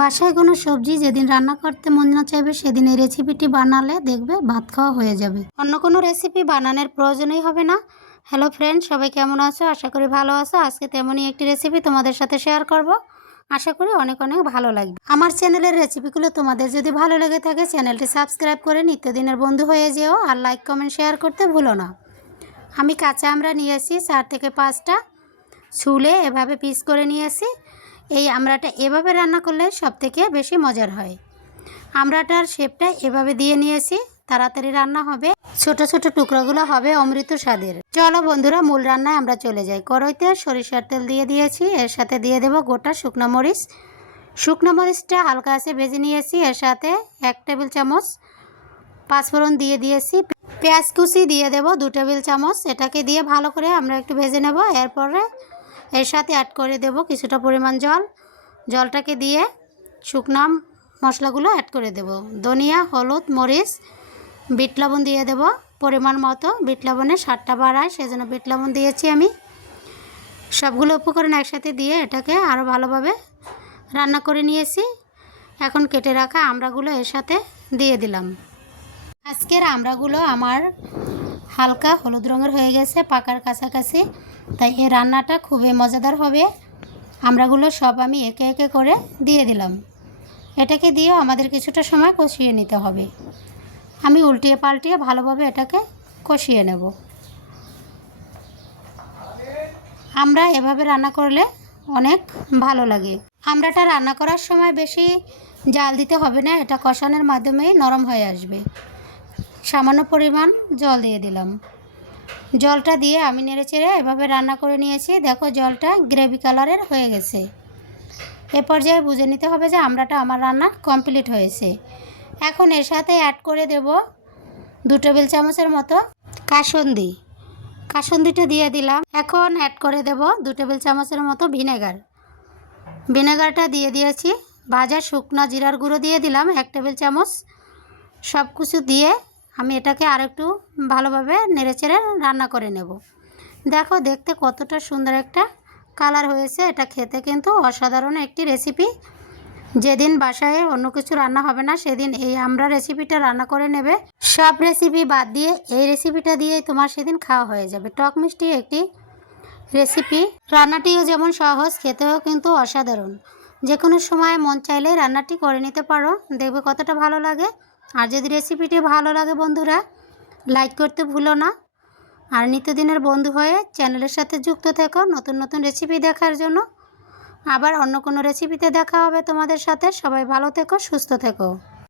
বাসায় কোনো সবজি যেদিন রান্না করতে মন না চাইবে, সেদিন এই রেসিপিটি বানালে দেখবে ভাত খাওয়া হয়ে যাবে। অন্য কোনো রেসিপি বানানোর প্রয়োজনই হবে না। হ্যালো ফ্রেন্ড সবাই কেমন আছো? আশা করি ভালো আছো। আজকে তেমনই একটি রেসিপি তোমাদের সাথে শেয়ার করব। আশা করি অনেক অনেক ভালো লাগবে। আমার চ্যানেলের রেসিপিগুলো তোমাদের যদি ভালো লেগে থাকে চ্যানেলটি সাবস্ক্রাইব করে নিত্যদিনের বন্ধু হয়ে যেও আর লাইক কমেন্ট শেয়ার করতে ভুলো না। আমি কাঁচা আমরা নিয়ে আসি চার থেকে পাঁচটা। ছুলে এভাবে পিস করে নিয়ে আসি এই আমড়াটা এভাবে রান্না করলে সব থেকে বেশি মজার হয়। আমড়াটার শেপটা এভাবে দিয়ে নিয়েছি, তাড়াতাড়ি রান্না হবে। ছোট ছোট টুকরোগুলো হবে অমৃত স্বাদের। চলো বন্ধুরা, মূল রান্নায় আমরা চলে যাই। কড়াইতে সরিষার তেল দিয়ে দিয়েছি, এর সাথে দিয়ে দেব গোটা শুকনো মরিচ। শুকনো মরিচটা হালকা আছে ভেজে নিয়েছি, এর সাথে এক টেবিল চামচ পাঁচফোড়ন দিয়ে দিয়েছি। পেঁয়াজ কুচি দিয়ে দেব দু টেবিল চামচ, এটাকে দিয়ে ভালো করে আমরা একটু ভেজে নেব, এরপরে এর সাথে অ্যাড করে দেব কিছুটা পরিমাণ জল। জলটাকে দিয়ে শুকনো মশলাগুলো অ্যাড করে দেব। ধনিয়া, হলুদ, মরিচ, বিট লবণ দিয়ে দেব। পরিমাণ মতো বিট লবণে স্বাদটা বাড়ায়, সেজন্য বিট লবণ দিয়েছি আমি। সবগুলো উপকরণ একসাথে দিয়ে এটাকে আরও ভালোভাবে রান্না করে নিয়েছি। এখন কেটে রাখা আমড়াগুলো এর সাথে দিয়ে দিলাম। আজকের আমড়াগুলো আমার হালকা হলুদ রঙের হয়ে গেছে, পাকার কাছাকাছি। তাই এই রান্নাটা খুবই মজাদার হবে। আমরাগুলো সব আমি একে একে করে দিয়ে দিলাম। এটাকে দিয়ে আমাদের কিছুটা সময় কষিয়ে নিতে হবে। আমি উল্টিয়ে পাল্টিয়ে ভালোভাবে এটাকে কষিয়ে নেব। আমরা এভাবে রান্না করলে অনেক ভালো লাগে। আমরাটা রান্না করার সময় বেশি জাল দিতে হবে না, এটা কষানোর মাধ্যমেই নরম হয়ে আসবে। সামান্য পরিমাণ জল দিয়ে দিলাম। জলটা দিয়ে আমি নেড়ে চেড়ে এভাবে রান্না করে নিয়েছি। দেখো জলটা গ্রেভি কালারের হয়ে গেছে। এ পর্যায়ে বুঝে নিতে হবে যে আমড়াটা আমার রান্না কমপ্লিট হয়েছে। এখন এর সাথে অ্যাড করে দেব দু টেবিল চামচের মতো কাসন্দি। কাসন্দিটা দিয়ে দিলাম। এখন অ্যাড করে দেব দু টেবিল চামচের মতো ভিনেগার। ভিনেগারটা দিয়ে দিয়েছি। ভাজা শুকনো জিরার গুঁড়ো দিয়ে দিলাম। এক টেবিল চামচ সব কিছু দিয়ে আমি এটাকে আরেকটু ভালোভাবে নেড়েচেড়ে রান্না করে নেব। দেখো দেখতে কতটা সুন্দর একটা কালার হয়েছে। এটা খেতে কিন্তু অসাধারণ একটি রেসিপি। যেদিন বাসায় অন্য কিছু রান্না হবে না, সেদিন এই আমরা রেসিপিটা রান্না করে নেবে। সব রেসিপি বাদ দিয়ে এই রেসিপিটা দিয়ে তোমার সেদিন খাওয়া হয়ে যাবে। টক মিষ্টি একটি রেসিপি। রান্নাটিও যেমন সহজ, খেতেও কিন্তু অসাধারণ। যে কোনো সময় মন চাইলে রান্নাটি করে নিতে পারো। দেখবে কতটা ভালো লাগে। আর যদি রেসিপিটি ভালো লাগে বন্ধুরা লাইক করতে ভুলো না। আর নিত্যদিনের বন্ধু হয়ে চ্যানেলের সাথে যুক্ত থেকো নতুন নতুন রেসিপি দেখার জন্য। আবার অন্য কোনো রেসিপিতে দেখা হবে তোমাদের সাথে। সবাই ভালো থেকো, সুস্থ থেকো।